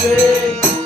Hare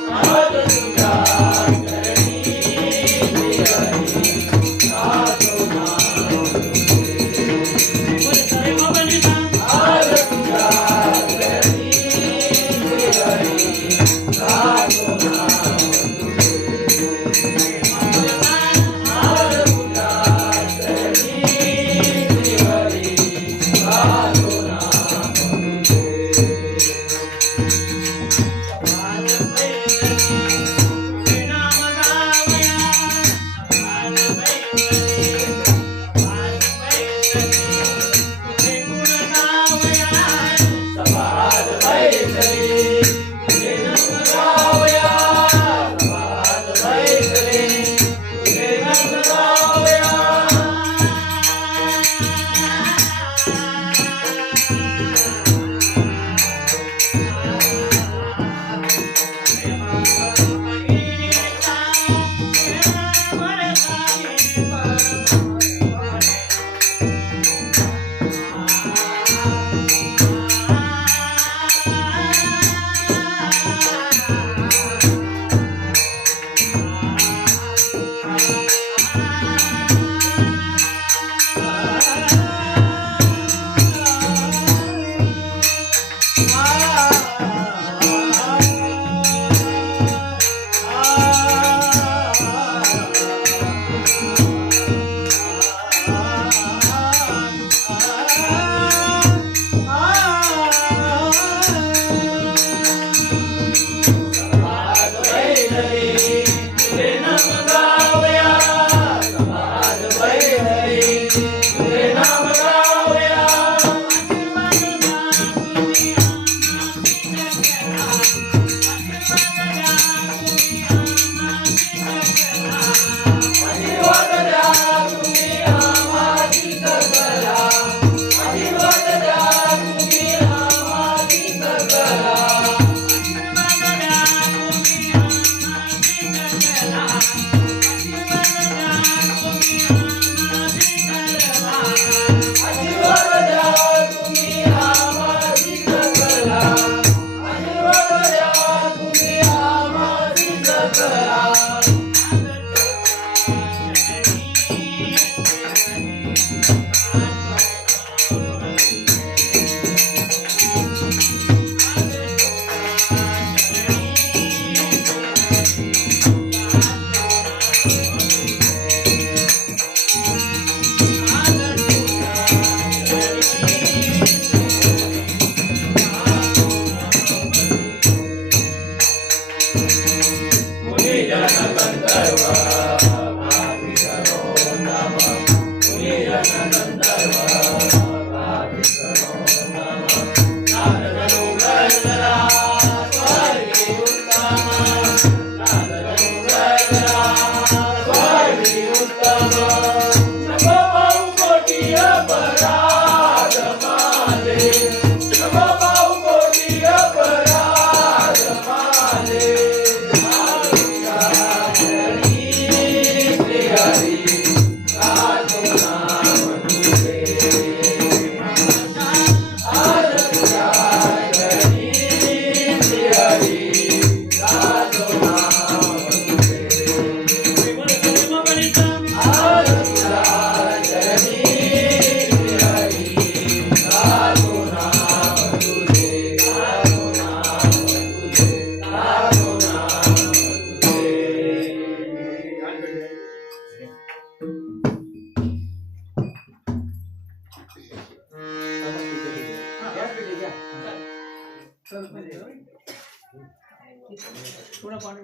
थोडा पाणी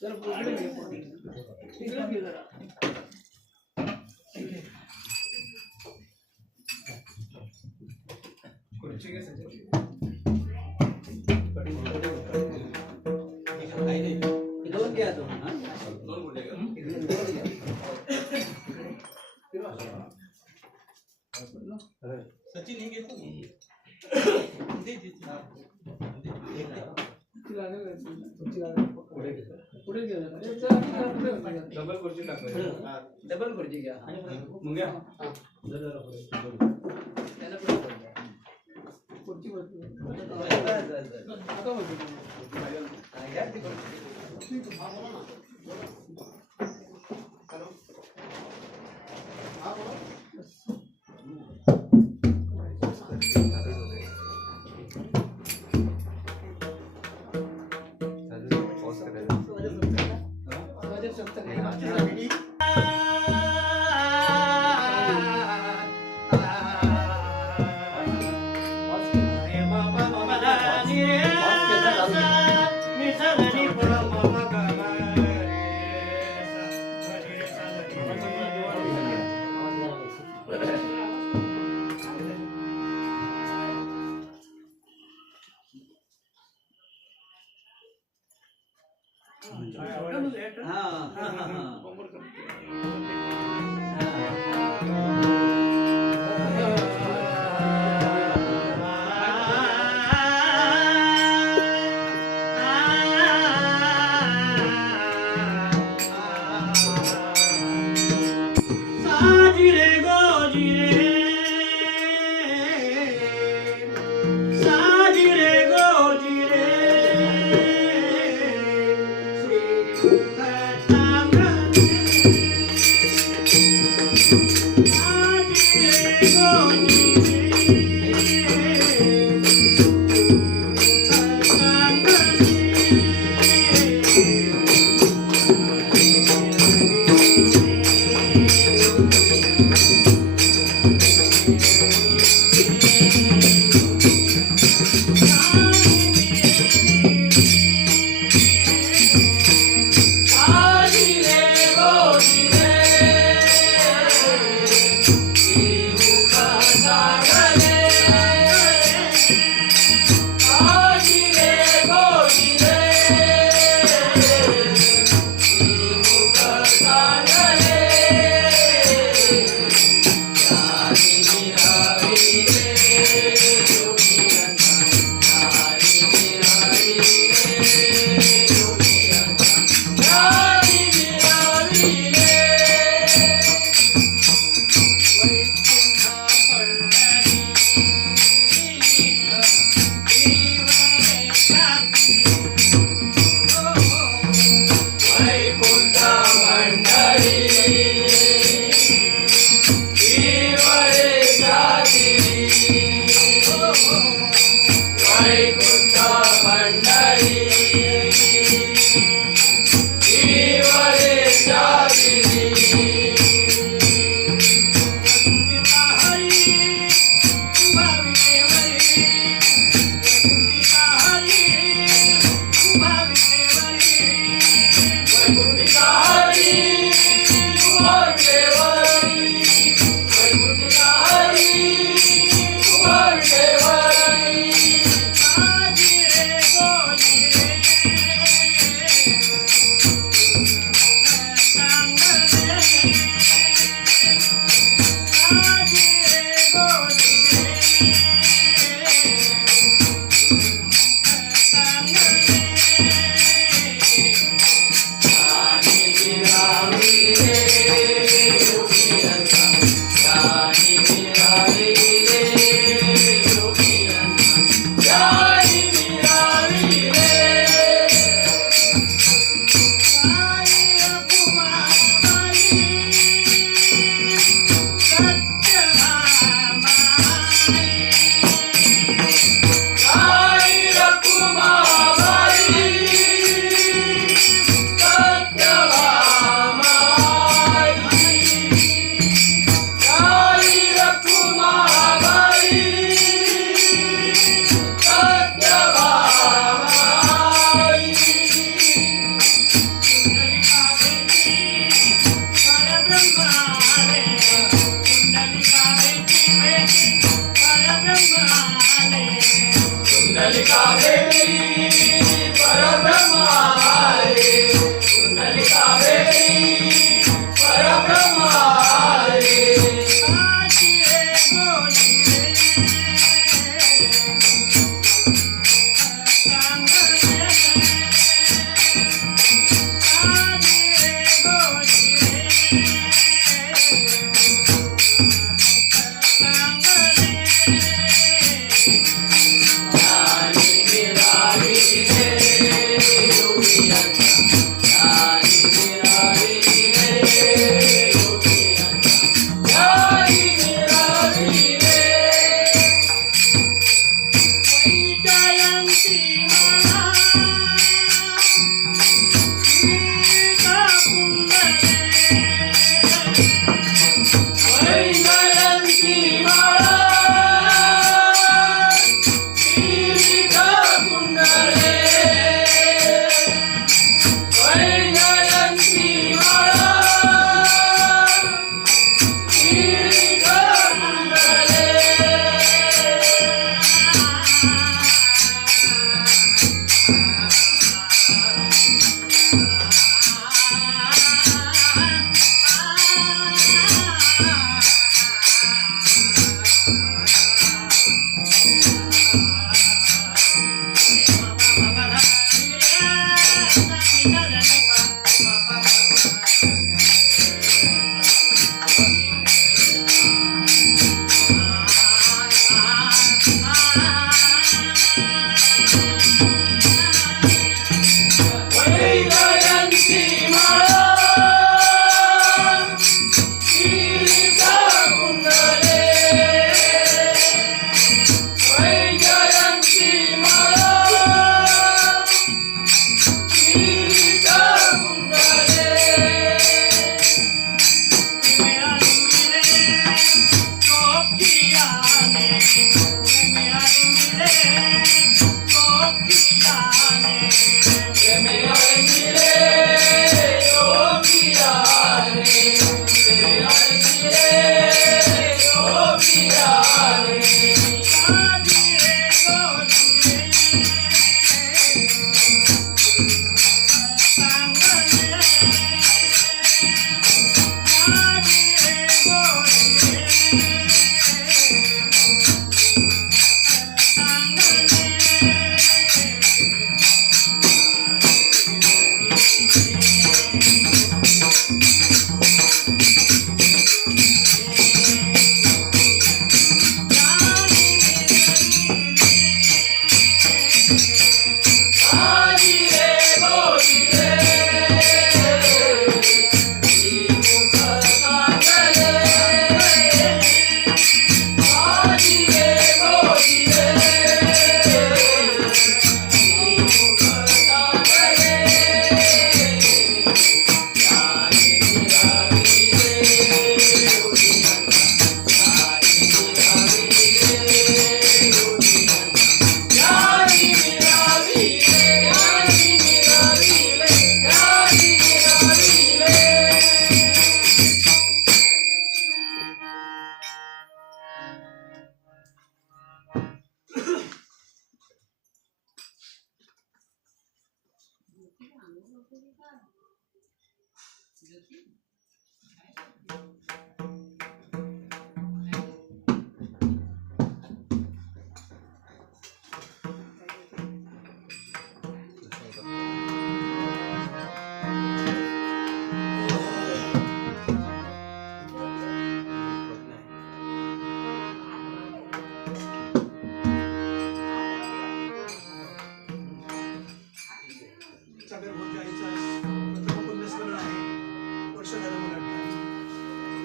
जरा पुढे घे पाणी तिकडे घे जरा खुर्ची घे सचिन दोन घ्या दोन हां दोन मोठे का सचिन हे घेतो दे दे पुढे घे डबल खुर्ची टाका डबल खुर्ची घ्या मग घ्या जरा पुढे त्याला पुढे खुर्ची बसली आता बसली घ्या ती खुर्ची हा बोला ना हॅलो हा बोला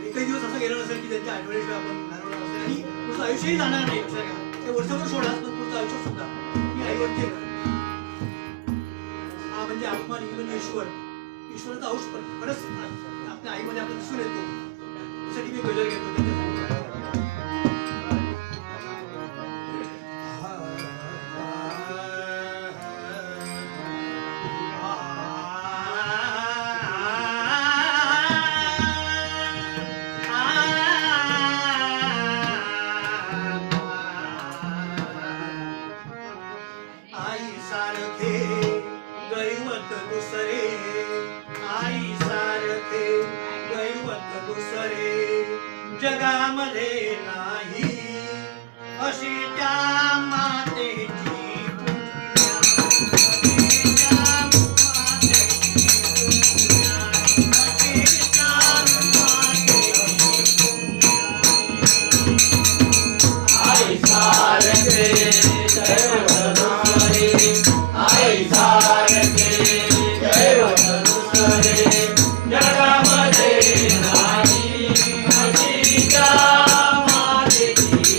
एकही दिवस असं गेलं नसेल की त्यांच्या आठवड्याशिवाय आपण घालवणार असेल आणि पुढचं आयुष्यही जाणार नाही. लक्षात घ्या, ते वर्षभर सोडाच पण पुढचं आयुष्य सुद्धा मी आईवरती हा म्हणजे आत्मा म्हणजे ईश्वराचा अंश पण खरंच आपल्या आईमध्ये आपल्याला दिसून येतो. त्यासाठी मी गजर घेतो त्याच्यासाठी. जगामध्ये नाही अशी त्या मातेची आई सारखे आई सारखे जगामध्ये नाही अशी त्या मातेची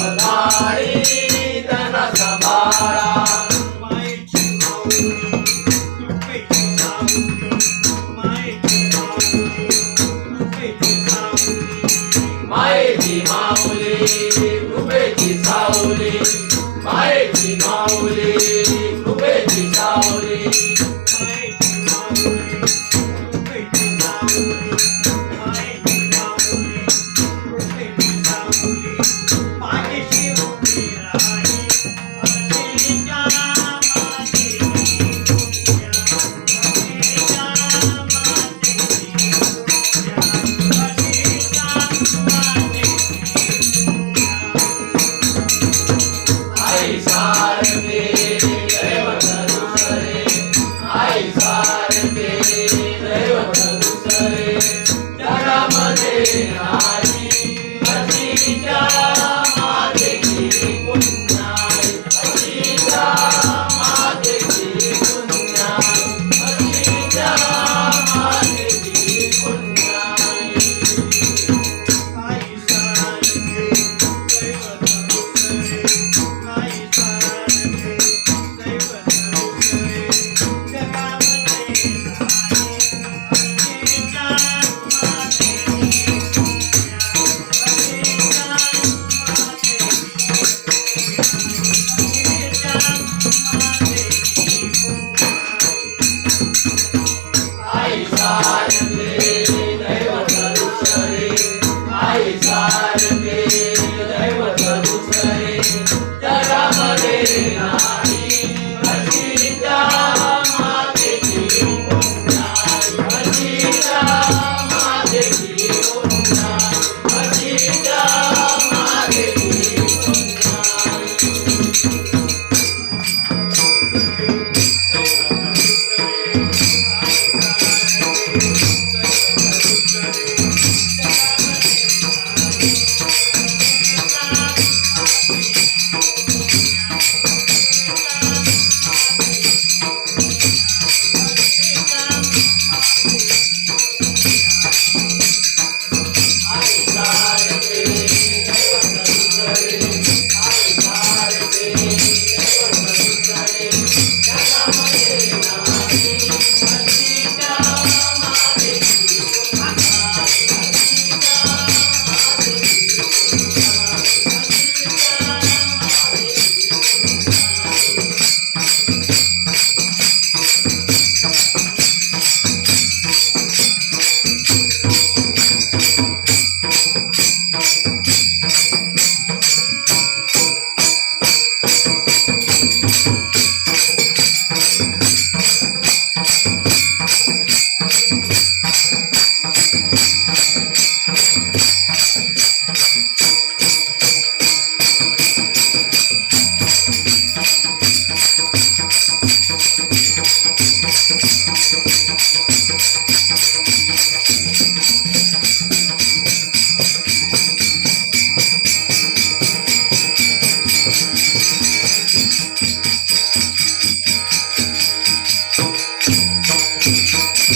पधारी त्यांना सांभाळा मायेची माऊली कृपेची सावली मायेची माऊली कृपेची सावली मायेची माऊली कृपेची सावली मायेची माऊली कृपेची सावली मायेची माऊली कृपेची सावली मायेची माऊली कृपेची सावली पाठीशी उभी राही अशीच्या मातेची पूजा अशीच्या मातेची पूजा अशीच्या मातेची पूजा आई सारते दैवत दुसरे आई सारते दैवत दुसरे जगामध्ये नाही अशीच्या मातेची पुण्याई अशीच्या मातेची पुण्याई अशीच्या मातेची पुण्याई आई सारखे दैवत दुसरे आई सारखे दैवत दुसरे जगामध्ये नाही अशीच्या मातेची पूजा अशीच्या मातेची पूजा आई सारते दैवत दुसरे आई सारते दैवत दुसरे जगामध्ये नाही अशीच्या मातेची पुण्याई अशीच्या मातेची पुण्याई अशीच्या मातेची पुण्याई आई सारते दैवत दुसरे आई सारते दैवत दुसरे जगामध्ये नाही अशीच्या मातेची पुण्याई अशीच्या मातेची पुण्याई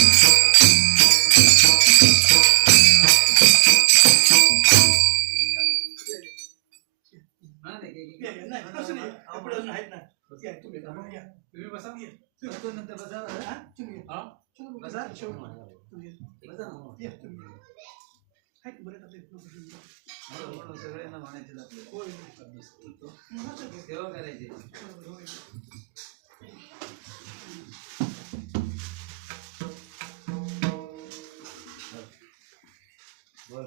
अशीच्या मातेची नाही तसं नाही कपडे अजून आहेत ना या, तुम्ही या. तुम्ही बसा या. बसतो नंतर बसा हा? तुम्ही या. चला, बसा. तुम्ही या. बसा ना या, तुम्ही या. आहेत बरेच आपले लोकं तुम्ही या. म्हणून सगळ्यांना म्हणायचे आपले होय. असं काय? सेवा करायची बरोबर, होय. बर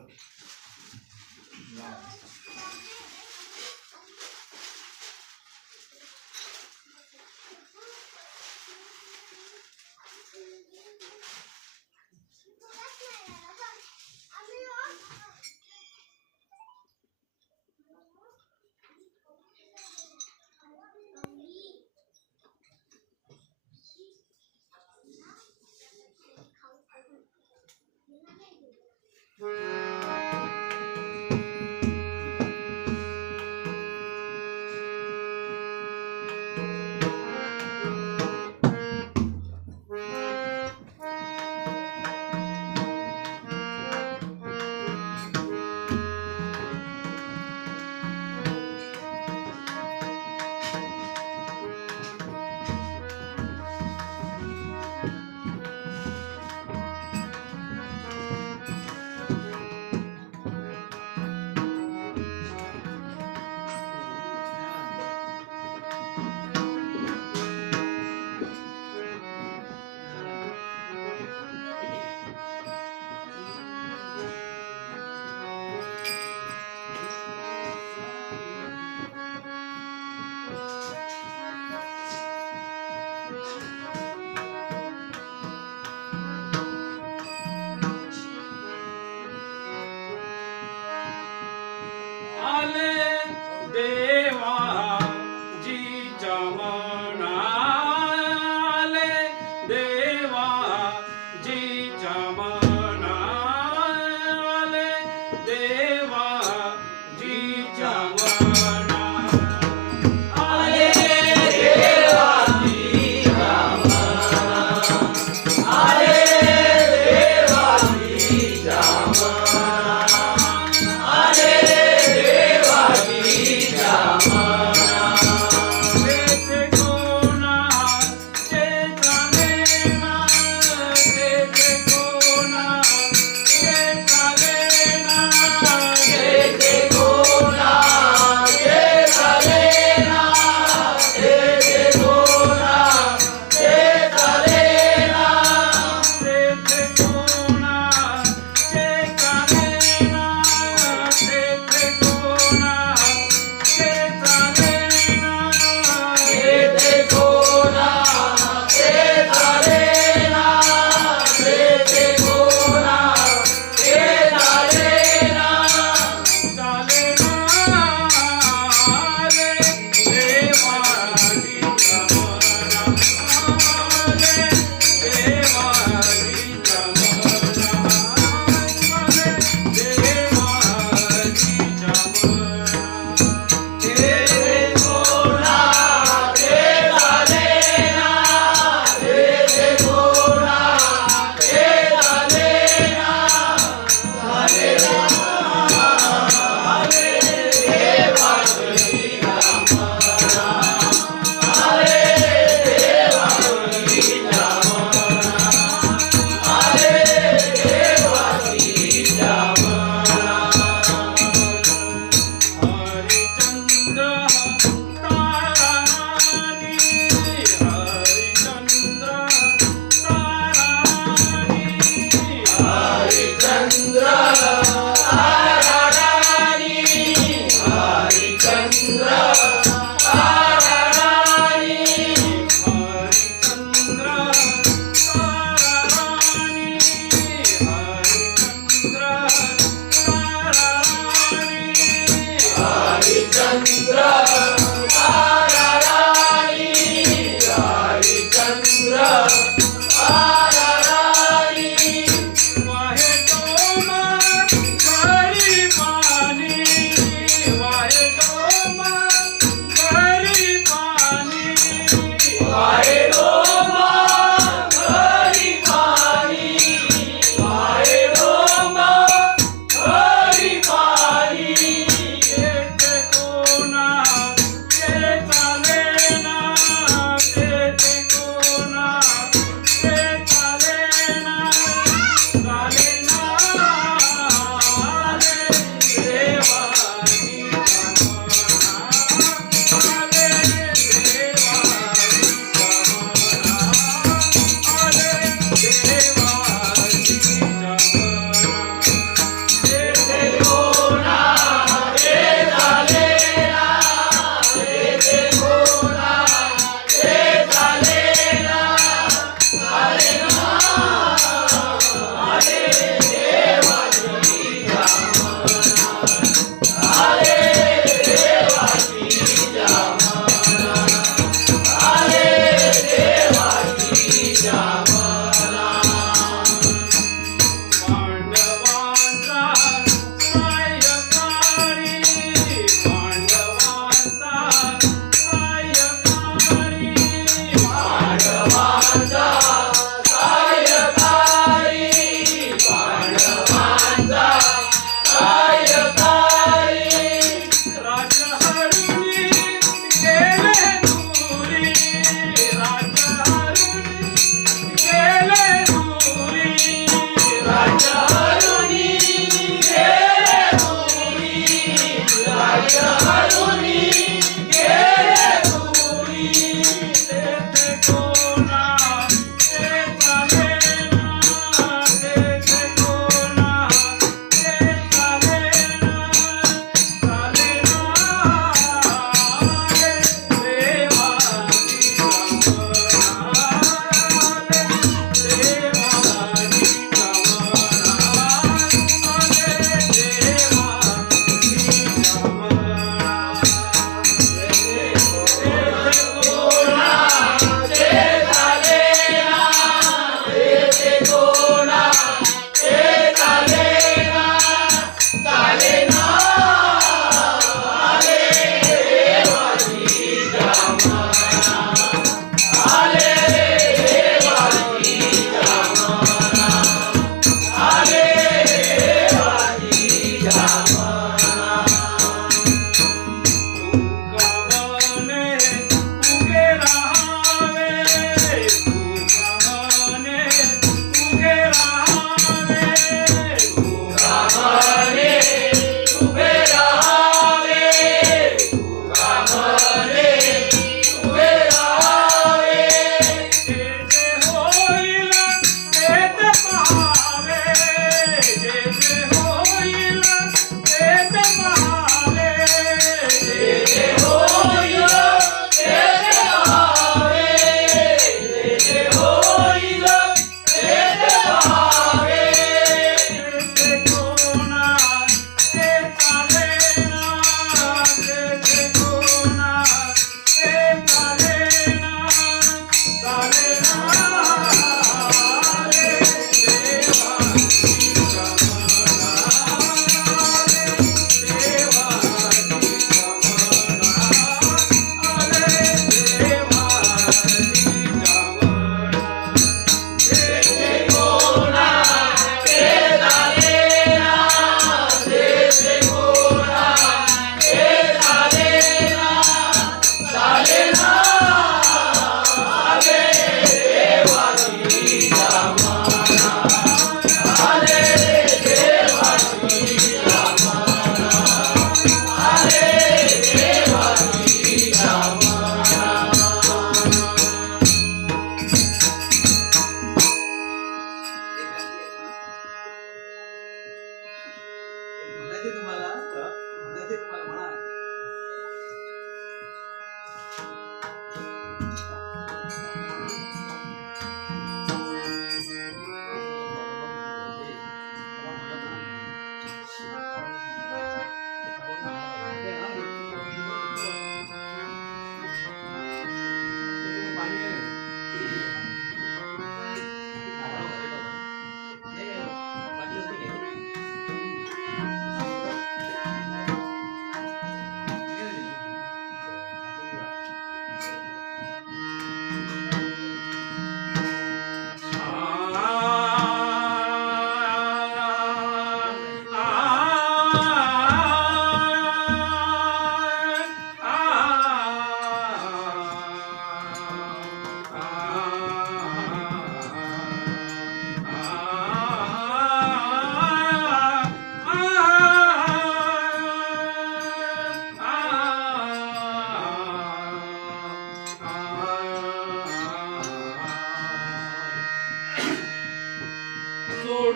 देवाची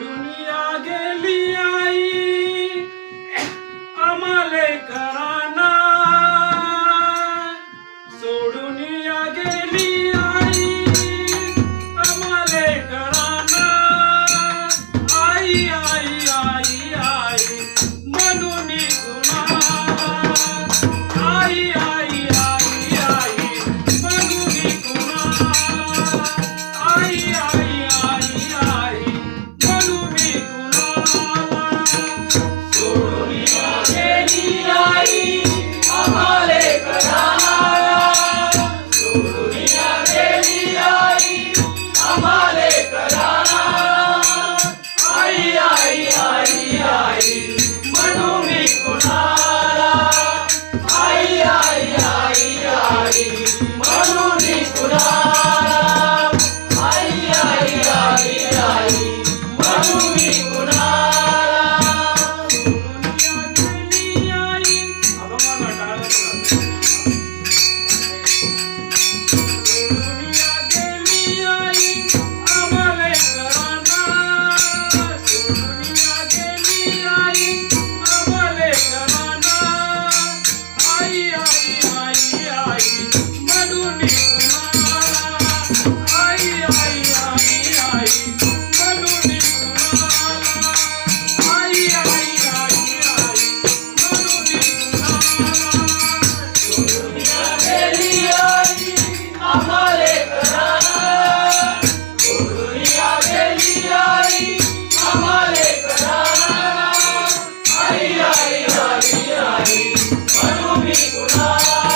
सोडून या गेली आई आम्हाले कराना सोडून या गेली आई आम्हाले कराना आई आई आई आई म्हणून कुणाला आई आई आई आई म्हणून कुणाला आई आई आई आई म्हणून कुणाला सोडून या गेली आई आम्हाले कराना सोडून या गेली आई आम्हाले कराना आई आई आई आई म्हणून कुणाला आई आई आई आई म्हणून कुणाला आई आई आई आई म्हणून कुणाला सोडून या गेली आई अभंगाला टाळा सोडून या गेली आई आम्हाले कराना सोडून या गेली आई आम्हाले कराना आई आई आई आई म्हणून कुणाला आई आई आई आई म्हणून कुणाला आई आई आई आई म्हणून कुणाला सोडून या गेली आई आम्हाले कराना सोडून या गेली आई आम्हाले कराना आई आई आई आई म्हणून कुणाला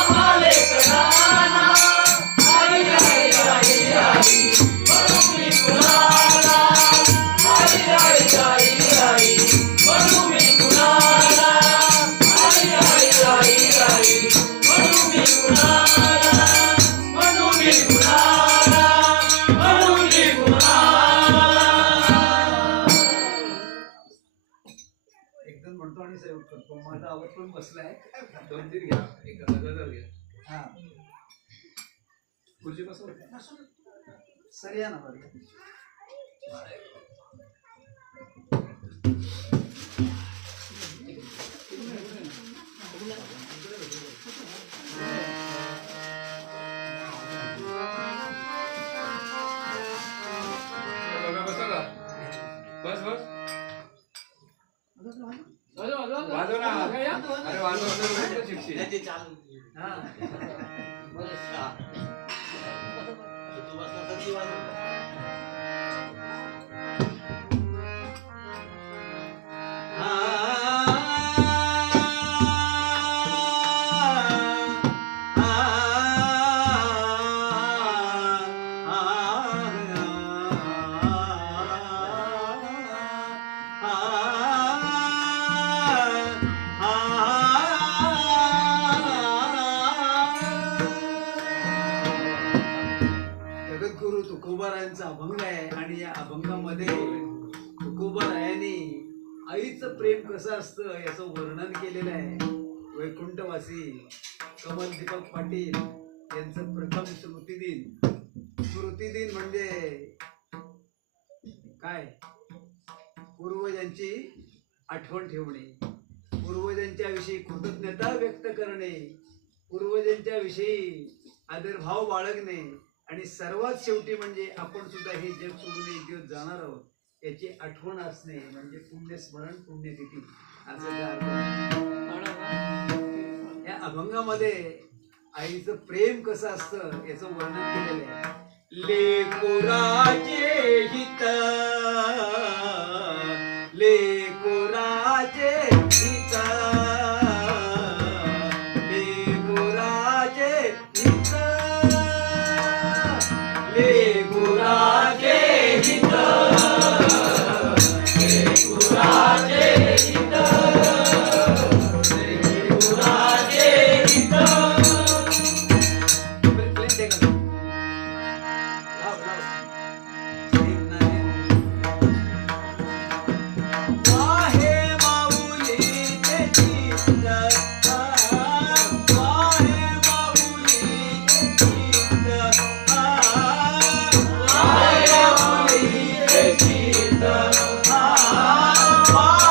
आम्हाले कराना आई आई आई आई म्हणू मी कुणाला आई आई आई आई म्हणू मी कुणाला आई आई आई आई म्हणू मी कुणाला म्हणू मी कुणाला म्हणू मी कुणाला एकदम म्हणतो आणि सेव करतो. माझा आवाज पण बसलाय. 2-3 घ्या, एक गजल घ्या. हा खुर्ची बसव. सर या ना बरं. बघा, बसा ना. बस बस वाजव ना. अरे वाजव चिपशी. ते चालू. हा तू बसला तर ती वाजव. जगद्गुरु तुकोबारायांचा अभंग आहे आणि या अभंगामध्ये तुकोबारायांनी आईचं प्रेम कसं असतं याचं वर्णन केलेलं आहे. वैकुंठवासी कमल दीपक पाटील यांचं प्रथम स्मृतिदिन. स्मृतिदिन म्हणजे काय? पूर्वजांची आठवण ठेवणे, पूर्वजांच्या विषयी कृतज्ञता व्यक्त करणे, पूर्वजांच्या विषयी आदरभाव बाळगणे आणि सर्वात शेवटी म्हणजे आपण सुद्धा हे जग सोडून एक दिवस जाणार आहोत याची आठवण असणे म्हणजे पुण्यस्मरण पुण्यतिथी असं ते अर्थ आहे. या अभंगामध्ये आईचं प्रेम कसं असतं याचं वर्णन केलेलं आहे. लेकुराचे हित लेकुराचे हित लेकुराचे हित लेकुराचे हित लेकुराचे हित लेकुराचे हित. वाहे माऊली वाहे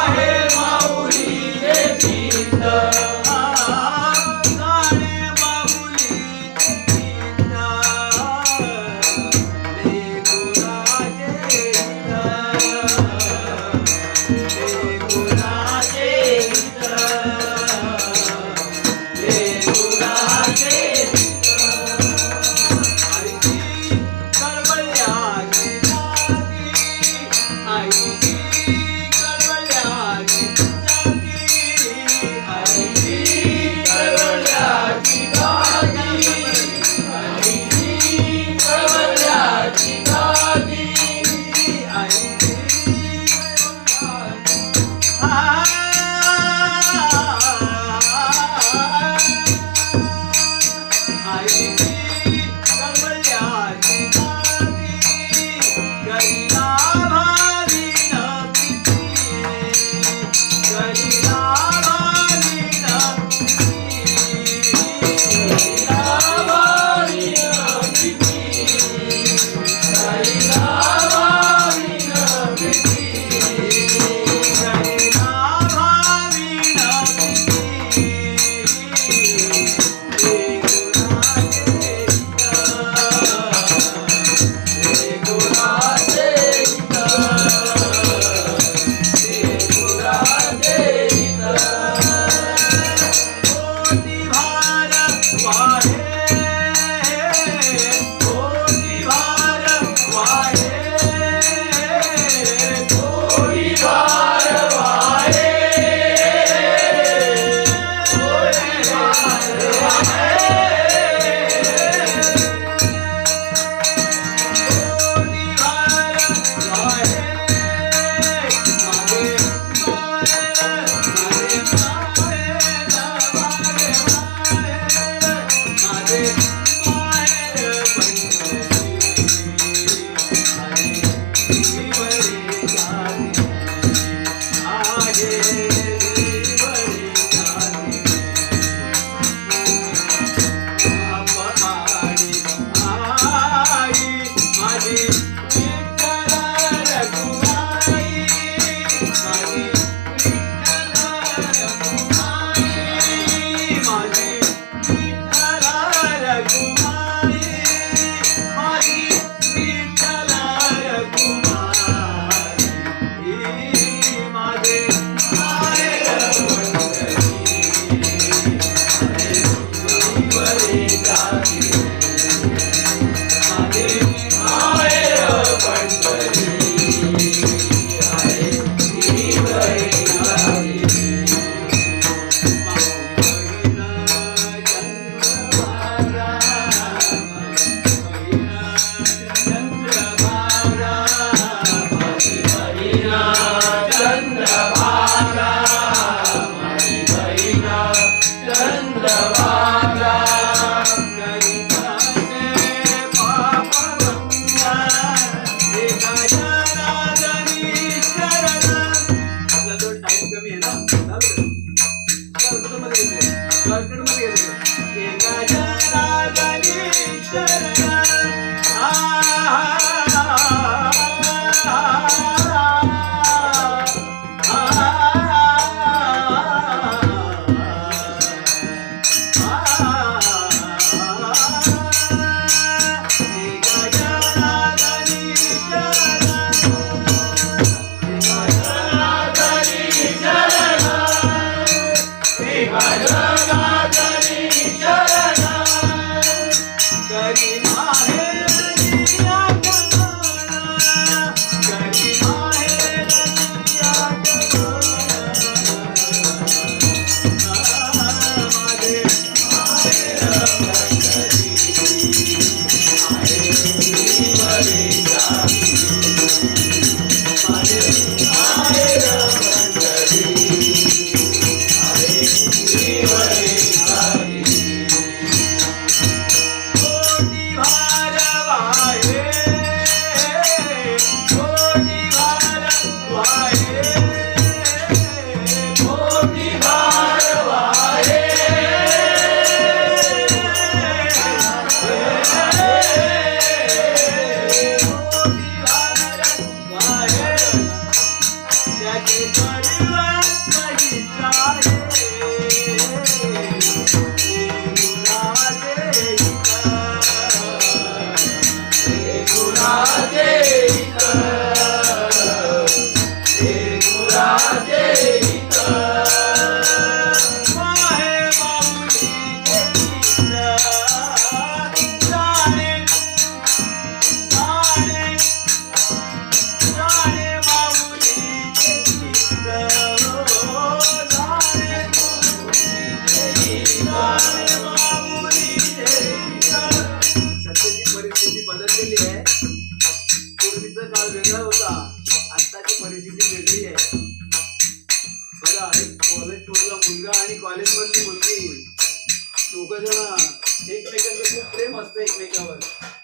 तेव्हा एकमेकांचं खूप प्रेम असतं एकमेकावर.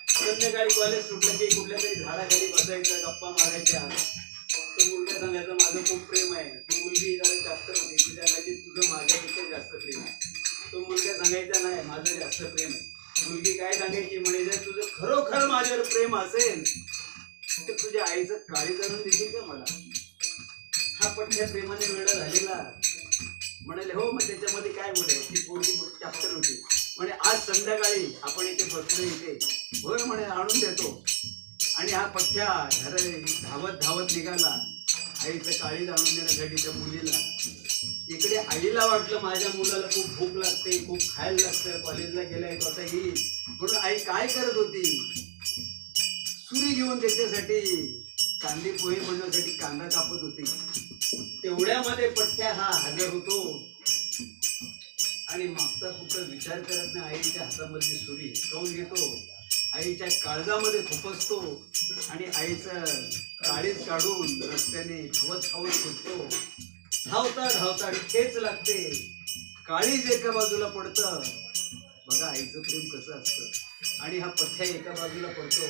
संध्याकाळी कॉलेज सुटलं की कुठल्या तरी झाडाखाली बसायचं, गप्पा मारायच्या. तो मुलगा सांगायचा माझं खूप प्रेम आहे. ती मुलगी जरा जास्त होती, ती सांगायची तुझं माझ्यापेक्षा जास्त प्रेम आहे. तो मुलगा सांगायचा नाही माझं जास्त प्रेम आहे. मुलगी काय सांगायची म्हणे जर तुझं खरोखर माझ्यावर प्रेम असेल तर तुझ्या आईचं काळी जाणून देशील का मला. हा पठ्या प्रेमाने वेळा झालेला म्हणाले हो मग त्याच्यामध्ये काय म्हणे ती पोरगी चॅप्टर होती म्हणे आज संध्याकाळी आपण इथे बसलो इथे होय म्हणे आणून देतो. आणि हा पठ्या धावत धावत निघाला आईचं काळी आणून देण्यासाठी त्या मुलीला. इकडे आईला वाटलं माझ्या मुलाला खूप भूक लागते, खूप खायला लागतं, कॉलेजला गेलाय तो आता येईल म्हणून आई काय करत होती सुरी घेऊन त्याच्यासाठी कांदे पोहे बनवण्यासाठी कांदा कापत होती. तेवढ्यामध्ये पठ्या हा हजर होतो आणि मागचा पुढचा विचार करत नाही. आईच्या हातामधली सुरी काऊन घेतो, आईच्या काळजामध्ये खुपसतो आणि आईचं काळीज काढून रस्त्याने धावत धावत सुटतो. धावता धावता ठेच लागते, काळीज एका बाजूला पडतं. बघा आईचं प्रेम कसं असतं. आणि हा पठ्या एका बाजूला पडतो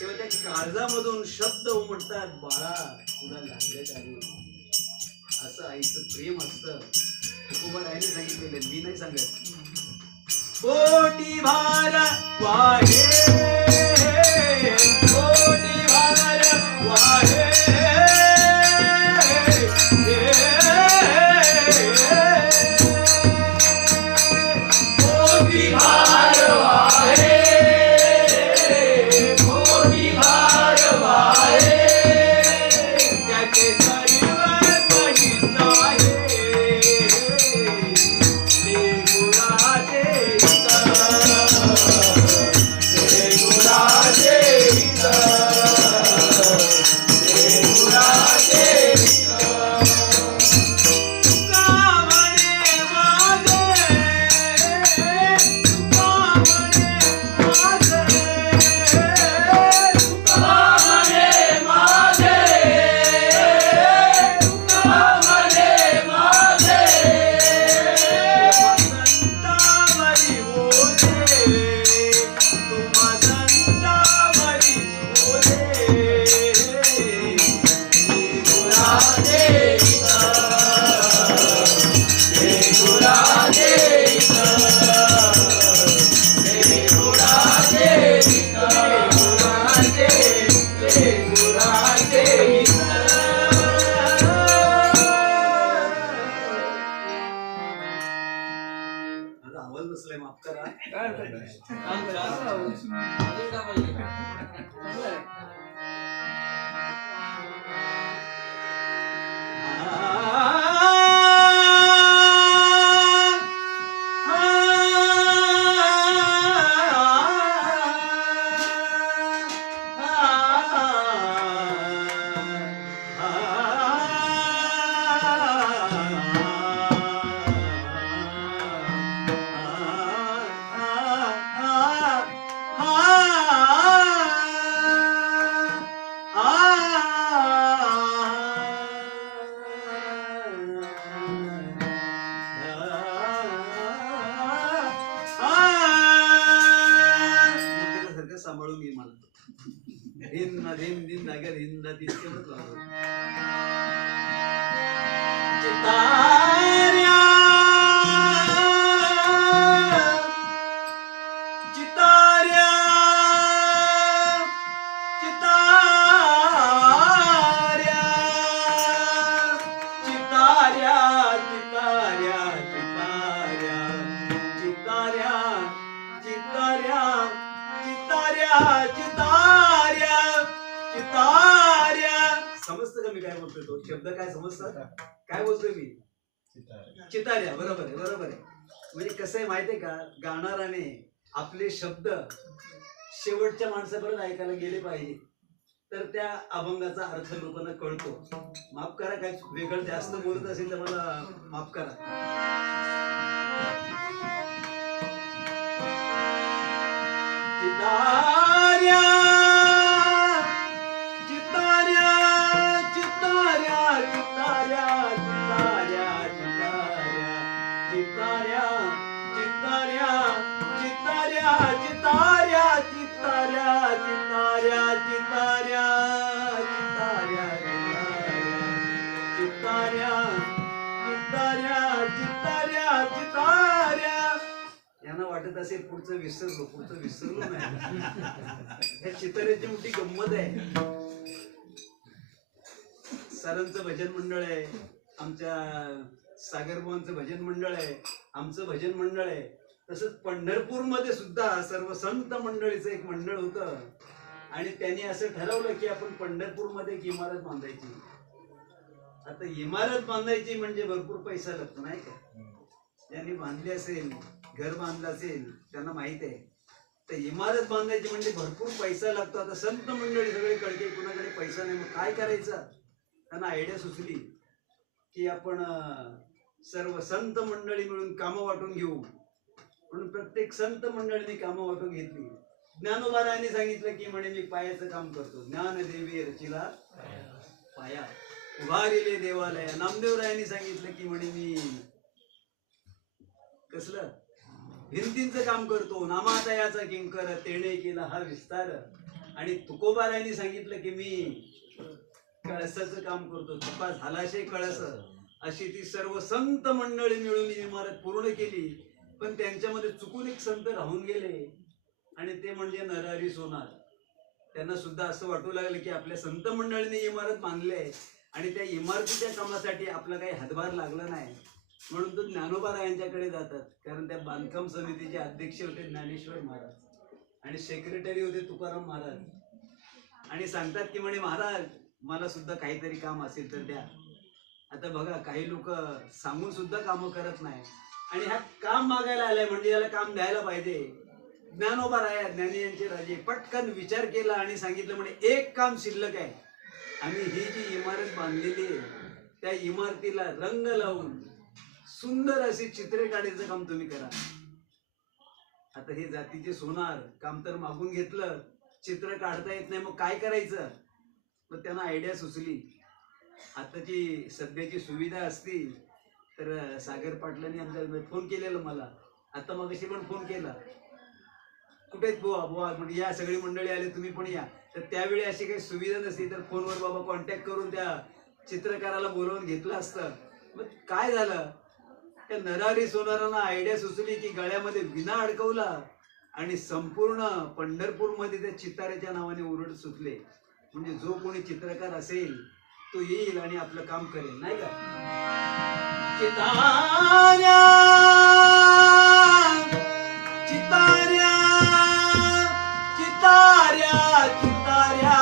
तेव्हा त्या काळजामधून शब्द उमटतात बाळा तुला लागलं का रे. असं आईचं प्रेम असतं. तुकोबारायाने सांगितलेलं मी नाही सांगत. कोटी भार वाहे कोटी भार वाहे कोटी भार वाहे कोटी भार वाहे त्याचे सर्व कहित आहे गुराचे आवाज बसलाय माफ करा. काय अडचण नाही. काम करा. अजून काय पाहिजे? चांगलं आहे. सांभाळून घे मला. धिन धिन धिन जाग्यात हिंदा धिन तेवढंच लावतो. चिताऱ्या चिताऱ्या चिताऱ्या चिताऱ्या चिताऱ्या चिताऱ्या चिताऱ्या चिताऱ्या चिताऱ्या समजतं का मी काय बोलतोय. तो शब्द काय समजतात काय बोलतोय मी. चिताऱ्या बरोबर आहे बरोबर आहे. म्हणजे कसं आहे माहितीये का गाणाराने आपले शब्द शेवटच्या माणसापर्यंत ऐकायला गेले पाहिजे तर त्या अभंगाचा अर्थ लोकांना कळतो. माफ करा काय वेगळं जास्त बोलत असेल तर मला माफ करा. चिताऱ्या चिताऱ्या चिताऱ्या चिताऱ्या चिताऱ्या चिताऱ्या चिताऱ्या चिताऱ्या पुढचं विसरलो नाही. ह्या चितळेची मोठी गंमत आहे. सरांचं भजन मंडळ आहे, आमच्या सागरभावांचं भजन मंडळ आहे, आमचं भजन मंडळ आहे. तसंच पंढरपूर मध्ये सुद्धा सर्व संत मंडळीचं एक मंडळ होतं आणि त्यांनी असं ठरवलं की आपण पंढरपूर मध्ये एक इमारत बांधायची. आता इमारत बांधायची म्हणजे भरपूर पैसा लागतो नाही का. ज्यांनी बांधली असेल, घर बांधलं असेल, त्यांना माहित आहे. तर इमारत बांधायची म्हणजे भरपूर पैसा लागतो. आता संत मंडळी सगळे कळके, कुणाकडे पैसा नाही, मग काय करायचं. त्यांना आयडिया सुचली की आपण सर्व संत मंडळी मिळून कामं वाटून घेऊ. म्हणून प्रत्येक संत मंडळीने कामं वाटून घेतली. ज्ञानोबारायांनी सांगितलं की म्हणे मी पायाचं काम करतो. ज्ञानदेवी रचिला पाया, उभारिले देवालय. नामदेवरायांनी सांगितलं की म्हणे मी कसलं भिंतींचं काम करतो. नामातयाचा किंकर तेणे केला हा विस्तार. आणि तुकोबारायांनी सांगितलं की मी कळसाचं काम करतो. तुका झालाशे कळस. अशी ती सर्व संत मंडळी मिळून इमारत पूर्ण केली. पण त्यांच्यामध्ये चुकून एक संत राहून गेले आणि ते म्हणजे नरहरी सोनार. त्यांना सुद्धा असं वाटू लागलं की आपल्या संत मंडळीने इमारत बांधली आहे आणि त्या इमारतीच्या कामासाठी आपला काही हातभार लागला नाही. म्हणून तो ज्ञानोबारायांच्याकडे जातात. कारण त्या बांधकाम समितीचे अध्यक्ष होते ज्ञानेश्वर महाराज आणि सेक्रेटरी होते तुकाराम महाराज. आणि सांगतात की म्हणे महाराज मला सुद्धा काहीतरी काम असेल तर द्या. आता बघा काही लोक सांगून सुद्धा कामं करत नाही आणि हा काम मागायला आलाय म्हणजे याला काम द्यायला पाहिजे. ज्ञानोबाराया ज्ञानी यांचे राजे पटकन विचार केला आणि सांगितलं म्हणे एक काम शिल्लक आहे. आम्ही ही जी इमारत बांधलेली आहे त्या इमारतीला रंग लावून सुंदर अशी चित्रे काढायचं काम तुम्ही करा. आता हे जातीचे सोनार काम तर मागून घेतलं, चित्र काढता येत नाही, मग काय करायचं. मग त्यांना आयडिया सुचली. आताची सध्याची सुविधा असती तर सागर पाटलांनी आमच्या फोन केलेला मला. आता मग अशी पण फोन केला कुठे आहेत बुवा बुवा म्हणजे या सगळी मंडळी आले तुम्ही पण या. तर त्यावेळी अशी काही सुविधा नसती तर फोनवर बाबा कॉन्टॅक्ट करून त्या चित्रकाराला बोलवून घेतलं असतं. मग काय झालं त्या नरहरी सोनारांना आयडिया सुचली की गळ्यामध्ये विना अडकवला आणि संपूर्ण पंढरपूर मध्ये त्या चिताऱ्याच्या नावाने ओरड सुटले. म्हणजे जो कोणी चित्रकार असेल तो येईल आणि आपलं काम करेल नाही का. चिताऱ्या चिताऱ्या चिताऱ्या चिताऱ्या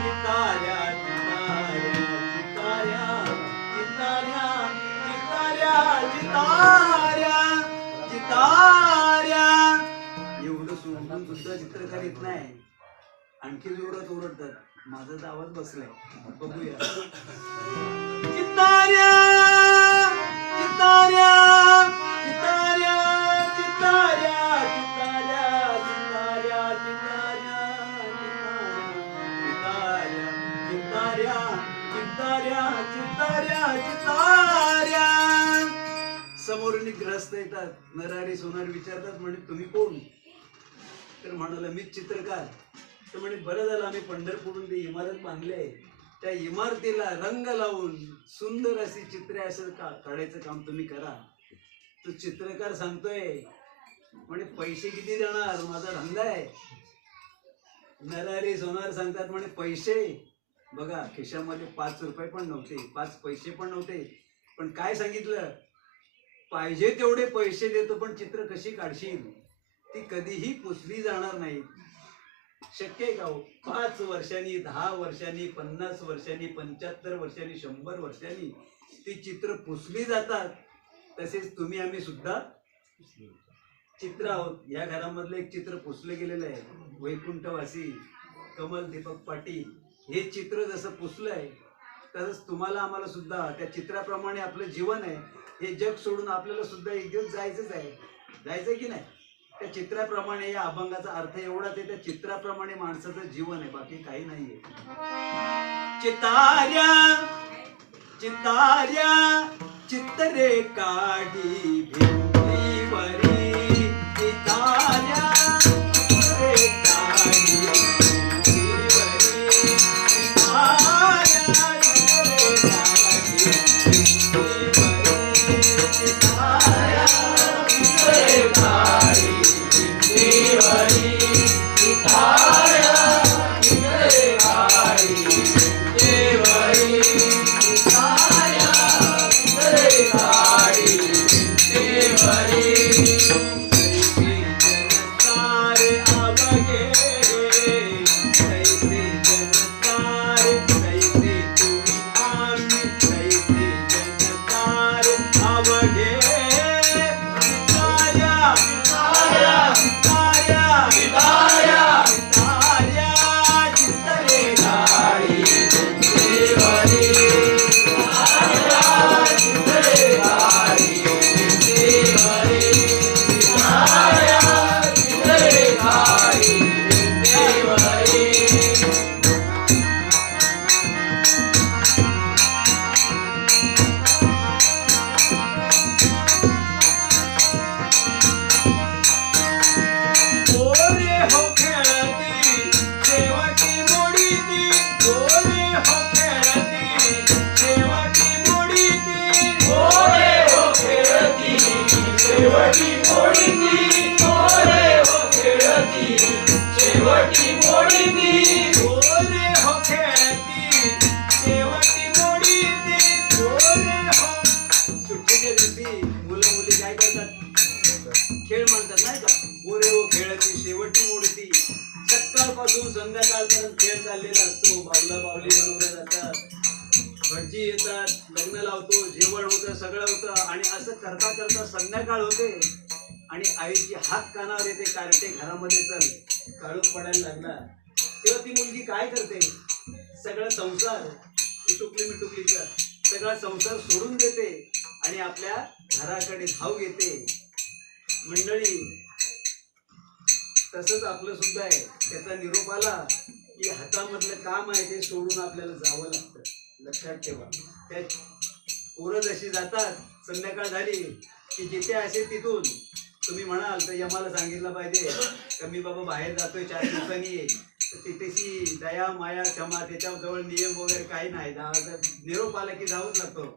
चिताऱ्या चिताऱ्या चिताऱ्या चिताऱ्या चिताऱ्या चिताऱ्या एवढं सोडून सुद्धा चित्रकार येत नाही. आणखी जोरात ओरडतात. माझा तर आवाज बसलाय, बघूया. चिताऱ्या चिताऱ्या चिताऱ्या चिताऱ्या चिताऱ्या चिताऱ्या चिताऱ्या चिताऱ्या चिताऱ्या चिताऱ्या. समोरून ग्रस्त येतात. नरहरी सोनार विचारतात म्हणे तुम्ही कोण. तर म्हणाला मीच चित्रकार. तर म्हणे बरं झालं आम्ही पंढरपूरून ती इमारत बांधली. त्या इमारतीला रंग लावून सुंदर अशी चित्रे असं काढायचं काम तुम्ही करा. तो चित्रकार सांगतोय म्हणे पैसे किती देणार, माझा धंदा आहे. नरहरी सोनार सांगतात म्हणे पैसे बघा खिशामध्ये 5 रुपये पण नव्हते, 5 पैसे पण नव्हते. पण काय सांगितलं पाहिजे तेवढे पैसे देतो पण चित्र कशी काढशील ती कधीही पुसली जाणार नाही. शक्य आहे का हो. 5 वर्षांनी 10 वर्षांनी 50 वर्षांनी 75 वर्षांनी 100 वर्षांनी ती चित्र पुसली जातात. तसेच तुम्ही आम्ही सुद्धा चित्र आहोत. या घरामधलं एक चित्र पुसलं गेलेलं आहे. वैकुंठवासी कमल दीपक पाटील हे चित्र जसं पुसलंय तसंच तुम्हाला आम्हाला सुद्धा त्या चित्राप्रमाणे आपलं जीवन आहे. हे जग सोडून आपल्याला सुद्धा एक दिवस जायचंच आहे. जायचंय की नाही. त्या चित्राप्रमाणे या अभंगाचा अर्थ एवढाच आहे. त्या चित्राप्रमाणे माणसाचं जीवन आहे, बाकी काही नाहीये. चिताऱ्या चिताऱ्या चित्रे काढी भिंतीवरी. चिताऱ्या चित्रे काढी भिंतीवरी. चिताऱ्या चित्रे काढी भिंतीवरी. चिताऱ्या चित्रे काढी संध्याकाळपर्यंत खेळ चाललेला असतो. बावला बावली बनवल्या जातात, भटजी येतात, लग्न लावतो, जेवण होतं, सगळं होतं आणि असं करता करता संध्याकाळ होते आणि आईची हात कानावर येते, कार्टे घरामध्ये चल. काळोख पडायला लागला तेव्हा ती मुलगी काय करते? सगळा संसार मिटुकलीचा सगळा संसार सोडून देते आणि आपल्या घराकडे धाव घेते. मंडळी, तसंच आपलं सुद्धा आहे. त्याचा निरोप आला की हातामधलं काम आहे ते सोडून आपल्याला जावं लागतं. लक्षात ठेवा. त्या पोरं जशी जातात, संध्याकाळ झाली की जिथे असेल तिथून तुम्ही म्हणाल तर यमाला सांगितलं पाहिजे का मी बाबा बाहेर जातोय 4 दिवसांनी येईल, तर तिथेशी दया माया क्षमा त्याच्याजवळ नियम वगैरे काही नाही. निरोप आला की जावंच लागतो.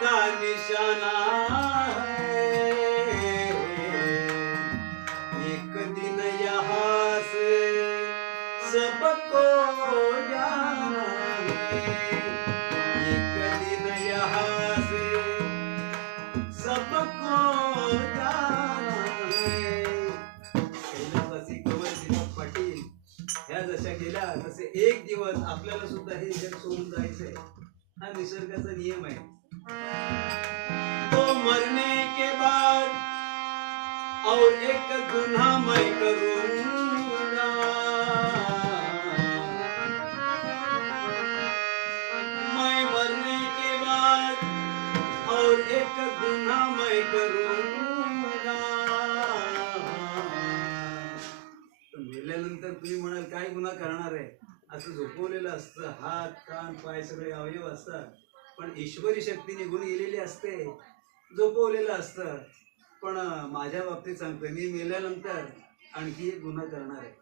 का निशाना है, एक दिन यहाँ से सबको जाना है, एक दिन यहाँ से सबको जाना है. कैलासवासी कमलजीराव पाटील ह्या जशा गेल्या तसे एक दिवस आपल्याला सुद्धा हे जग सोडून जायचंय. हा निसर्गाचा नियम आहे. तो मरने के बाद और एक गुनाह मैं करूंगा, मैं मरने के बाद और एक गुनाह मैं करूंगा. मेल्यानंतर तुम्ही म्हणाल काय गुन्हा करणार आहे. असं झोपवलेलं असतं, हात कान पाय सगळे अवयव असतात, पण ईश्वरी शक्ती निघून गेलेली असते, झोपवलेलं असतं. पण माझ्या बाबतीत सांगतोय, मी मेल्यानंतर आणखी एक गुन्हा करणार आहे,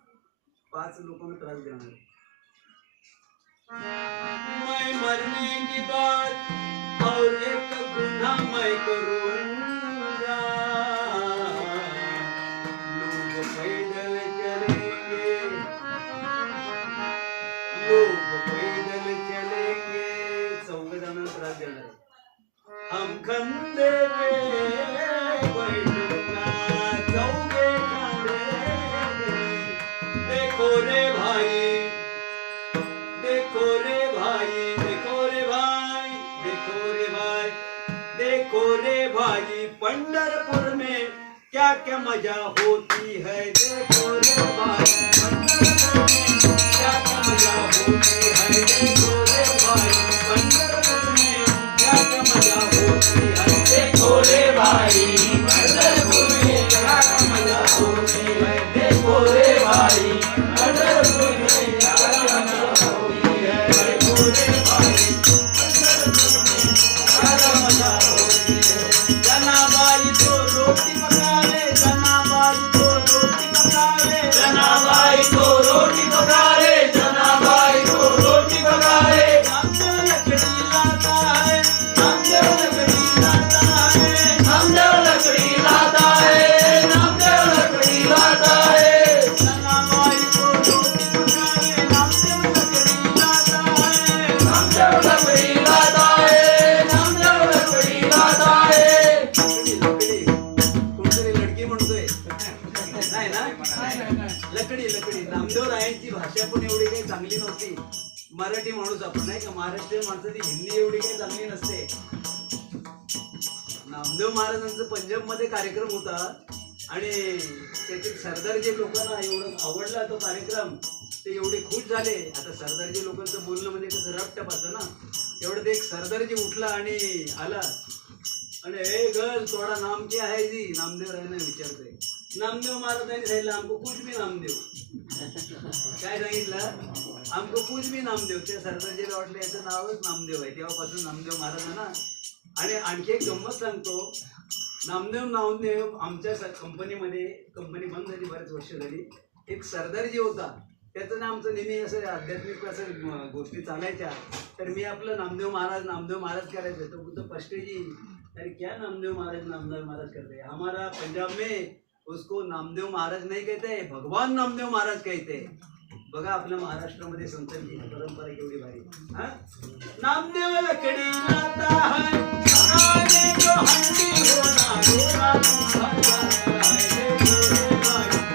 5 लोकांना त्रास देणार आहे. मैं मरने की बात और एक गुनाह मैं करूंगा, लोग पैदल चलेंगे, लोग पैदल चलेंगे, 14 जणांना त्रास देणार आहे. हम खंदे पे बैठूंगा, जाऊंगे खांदे पे. देखो रे भाई, देखो रे भाई, देखो रे भाई, देखो रे भाई, देखो रे भाई, पंढरपुर में क्या क्या मजा होती है. देखो रे भाई, पंढरपुर में क्या क्या मजा होती है. देखो रे भाई, पंढरपुर में क्या क्या मजा होती है. देखो रे भाई पंढरपुर में क्या मजा होती है. देखो रे भाई पंढरपुर में क्या मजा होती है. देखो रे भाई पंढरपुर में क्या मजा होती है. जनाबाई तो रोटी पकावे, जनाबाई तो रोटी पकावे, जनाबाई को रोटी पकाए, जनाबाई को रोटी पकाए. नामदेव लकड़ी लाता है, नामदेव लकड़ी लाता है. नामदेव लकड़ी लाता है, नामदेव लकड़ी लाता है. जनाबाई तो रोटी पकावे, नामदेव लकड़ी लाता है. नामदेव लकड़ी लाता है, नामदेव लकड़ी लाता है. लकडी कोणतरी लडकी म्हणतोय नाही ना. लकडी लकडी नामदेव रायांची भाषा पण एवढी काही चांगली नव्हती. मराठी माणूस आपण नाही का, महाराष्ट्रीयन माणसाची हिंदी एवढी काही चांगली नसते. नामदेव महाराजांचा पंजाब मध्ये कार्यक्रम होता आणि त्यातील सरदारजी लोकांना एवढं आवडला तो कार्यक्रम, ते एवढे खुश झाले. आता सरदारजी लोकांचं बोलणं म्हणजे कसं रपटप असतं ना, तेवढं ते एक सरदारजी उठला आणि आला आणि ए गर्ल थोडा नाम क्या है जी. नामदेव रायने विचारतोय. नामदेव महाराजांनी सांगितलं हमको कुछ भी नामदेव. काय सांगितलं, हमको कुछ भी नामदेव. त्या सरदारजीला वाटलं याचं नावच नामदेव आहे, तेव्हापासून नामदेव महाराजांना. आणि आणखी एक गंमत सांगतो, नामदेव आमच्या कंपनीमध्ये, कंपनी बंद झाली बरेच वर्ष झाली, एक सरदारजी होता. त्याचं नाव आमचं नेहमी असं आध्यात्मिक असं गोष्टी चालायच्या. तर मी आपलं नामदेव महाराज करायचं. तो बुद्ध पष्टेजी, अरे क्या नामदेव महाराज करते हैं. हमारा पंजाब में उसको नामदेव महाराज नहीं कहते, भगवान नामदेव महाराज कहते हैं. बघा आपल्या महाराष्ट्रामध्ये संतांची परंपरा केवढी भारी. हा, नामदेव लकडी लाता है, लगाने जो हंडी होना रोना तुम्हारा है.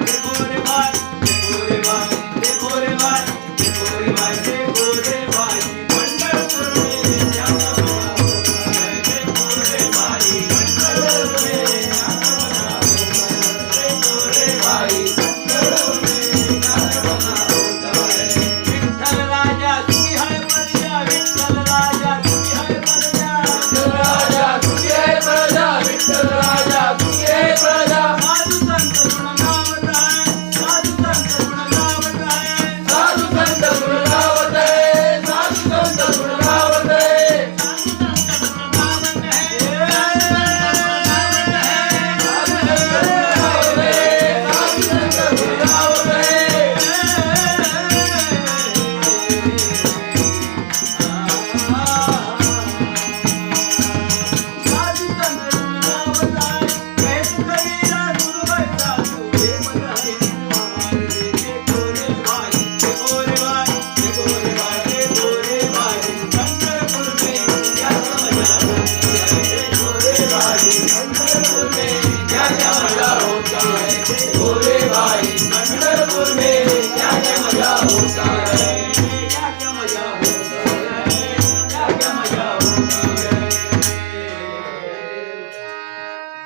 देखो रे भाई, देखो रे भाई, देखो रे भाई, देखो रे भाई, देखो रे भाई, पंढरपुर में क्या मजा होता है. देखो रे भाई, पंढरपुर में क्या मजा होता है. देखो रे भाई पंढरपुर में क्या मजा होता है. विठ्ठल राजा तुम्ही हय परजा, विठ्ठल राजा तुम्ही हय परजा.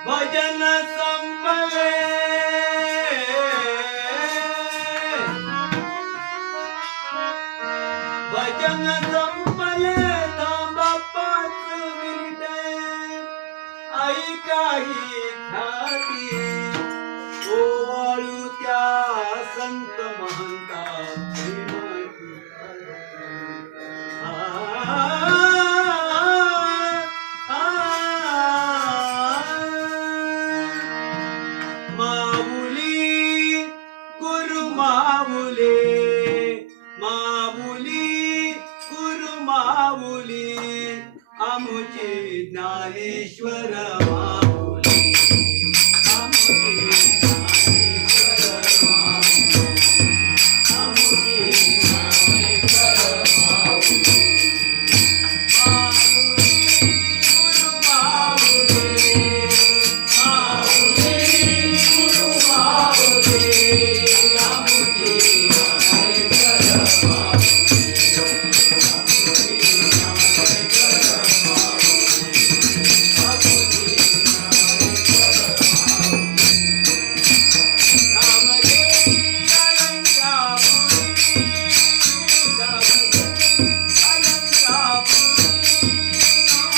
भजन संपले भजन संपले थांबा 5 मिनिटे ऐकाही ख्याती ओवाळू त्या संत महंता माऊली गुरु माऊली माऊली गुरु माऊली आमुचे ज्ञानेश्वर माऊली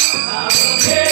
आमुचे ज्ञानेश्वर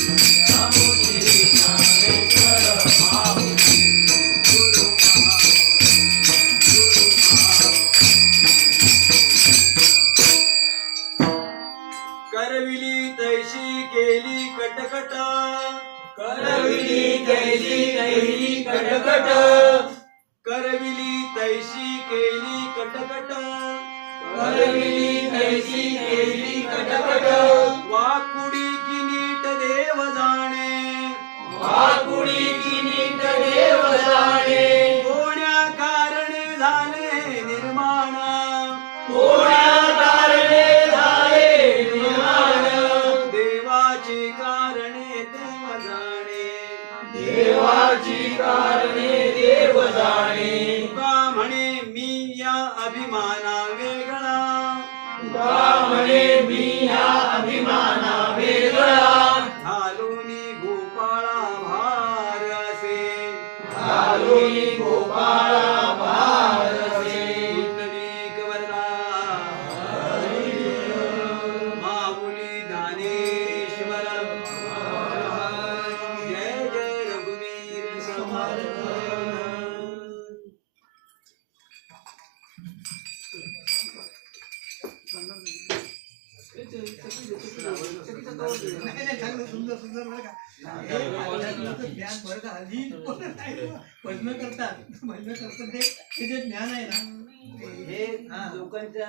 माऊली आमुचे ज्ञानेश्वर माऊली करविली तैशी केली कटकट करविली तैसी केली कटकट करविली तैशी केली कटकट करविली तैसी केली कटकट वाकुडी की नीट देव जाणे वाकुडी की नीट देव जाणे कोण्या कारणे झाले निर्माण कोण्या कारणे झाले निर्माण देवाची कारणे देव जाणे देवाची कारणे देव जाणे तुका म्हणे मी या अभिमाना वेगळा तुका म्हणे मी या अभिमाना वेगळा घालूनी गोपाळा भार असे घालूनी गोपाळा भारसे पुंडलिक वरदा माऊली ज्ञानेश्वर जय जय रघुवीर समर्थ सुंदर सुंदर बरं का ज्ञान बरं का हल्ली भजन करतात भजन करतात ते जे ज्ञान आहे ना हे लोकांच्या